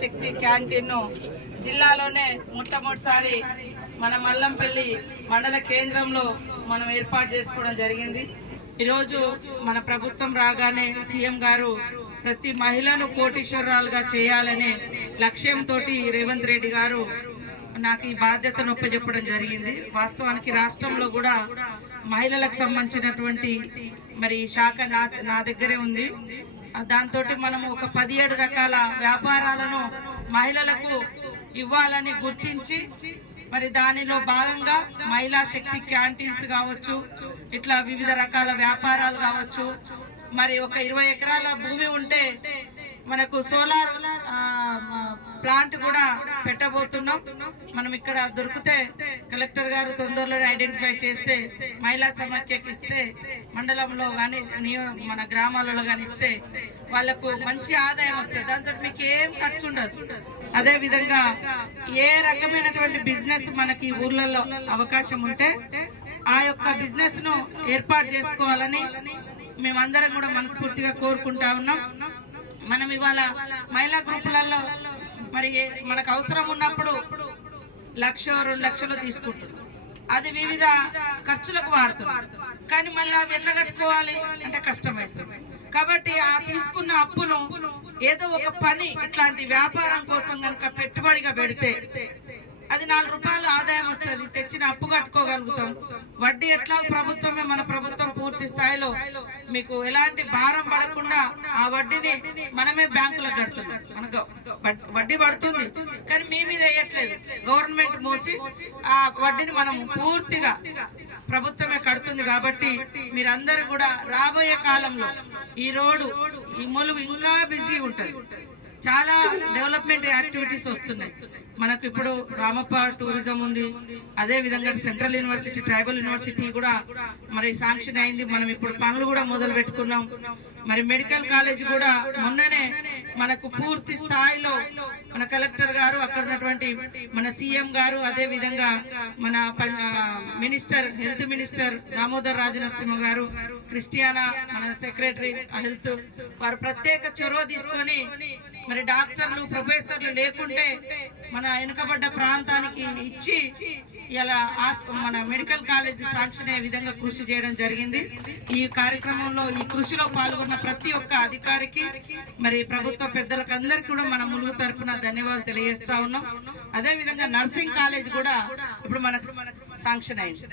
Canteen క్యాంటీన్ను జిల్లాలోనే మొట్టమొదటిసారి మన మల్లంపల్లి మండల కేంద్రంలో మనం ఏర్పాటు చేసుకోవడం జరిగింది. ఈరోజు మన ప్రభుత్వం రాగానే సీఎం గారు ప్రతి మహిళను కోటీశ్వరాలుగా చేయాలనే లక్ష్యంతో రేవంత్ రెడ్డి గారు నాకు ఈ బాధ్యతను ఒప్పచెప్పడం జరిగింది. వాస్తవానికి రాష్ట్రంలో కూడా మహిళలకు సంబంధించినటువంటి మరి ఈ శాఖ నా నా దగ్గరే ఉంది. దాంతో మనం ఒక పదిహేడు రకాల వ్యాపారాలను మహిళలకు ఇవ్వాలని గుర్తించి మరి దానిలో భాగంగా మహిళా శక్తి క్యాంటీన్స్ కావచ్చు ఇట్లా వివిధ రకాల వ్యాపారాలు కావచ్చు. మరి ఒక ఇరవై ఎకరాల భూమి ఉంటే మనకు సోలార్ ప్లాంట్ కూడా పెట్టబోతున్నాం. మనం ఇక్కడ దొరికితే కలెక్టర్ గారు తొందరలోనే ఐడెంటిఫై చేస్తే మహిళా సమాఖ్యకి ఇస్తే మండలంలో కానీ మన గ్రామాలలో కానీ ఇస్తే వాళ్ళకు మంచి ఆదాయం వస్తుంది దాంతో మీకు ఏం ఖర్చు ఉండదు. అదే విధంగా ఏ రకమైనటువంటి బిజినెస్ మనకి ఊర్లలో అవకాశం ఉంటే ఆ యొక్క బిజినెస్ను ఏర్పాటు చేసుకోవాలని మేమందరం కూడా మనస్ఫూర్తిగా కోరుకుంటా ఉన్నాం. మనం ఇవాళ మహిళా గ్రూపులలో మరి మనకు అవసరం ఉన్నప్పుడు లక్ష రెండు లక్షలు తీసుకుంటాం. అది వివిధ ఖర్చులకు వాడుతాం. కానీ మళ్ళీ అవి ఎట్లా కట్టుకోవాలి అంటే కష్టమైస్తుంది కాబట్టి ఆ తీసుకున్న అప్పును ఏదో ఒక పని ఇట్లాంటి వ్యాపారం కోసం కనుక పెట్టుబడిగా పెడితే అది నాలుగు రూపాయలు ఆదాయం వస్తుంది. తెచ్చిన అప్పు కట్టుకోగలుగుతాం. వడ్డీ ఎట్లా ప్రభుత్వమే మన ప్రభుత్వం పూర్తి స్థాయిలో మీకు ఎలాంటి భారం పడకుండా ఆ వడ్డీని మనమే బ్యాంకులో కడుతున్నాం. మనకు వడ్డీ పడుతుంది కానీ మీ మీద వేయట్లేదు. గవర్నమెంట్ మోసి ఆ వడ్డీని మనం పూర్తిగా ప్రభుత్వమే కడుతుంది కాబట్టి మీరందరూ కూడా రాబోయే కాలంలో ఈ రోడ్డు ఈ మొలుగు ఇంకా బిజీ ఉంటుంది. చాలా డెవలప్మెంట్ యాక్టివిటీస్ వస్తున్నాయి. మనకు ఇప్పుడు రామప్ప టూరిజం ఉంది. అదే విధంగా సెంట్రల్ యూనివర్సిటీ ట్రైబల్ యూనివర్సిటీ కూడా మరి శాంక్షన్ అయింది. మనం ఇప్పుడు పనులు కూడా మొదలు పెట్టుకున్నాం. మరి మెడికల్ కాలేజ్ కూడా మొన్ననే మనకు పూర్తి స్థాయిలో మన కలెక్టర్ గారు అక్కడ ఉన్నటువంటి మన సీఎం గారు అదే విధంగా మన minister health minister Damodar Rajanarasimha గారు క్రిస్టియానా మన సెక్రటరీ హెల్త్ వారు ప్రత్యేక చొరవ తీసుకొని మరి డాక్టర్లు ప్రొఫెసర్లు లేకుంటే మన వెనుకబడ్డ ప్రాంతానికి ఇచ్చి ఇలా మన మెడికల్ కాలేజ్ శాంక్షన్ అయ్యే విధంగా కృషి చేయడం జరిగింది. ఈ కార్యక్రమంలో ఈ కృషిలో పాల్గొన్న ప్రతి ఒక్క అధికారికి మరి ప్రభుత్వ పెద్దలకు అందరికీ కూడా మన ములుగు తరపున ధన్యవాదాలు తెలియజేస్తా ఉన్నాం. అదే విధంగా నర్సింగ్ కాలేజ్ కూడా ఇప్పుడు మనకు శాంక్షన్ అయింది.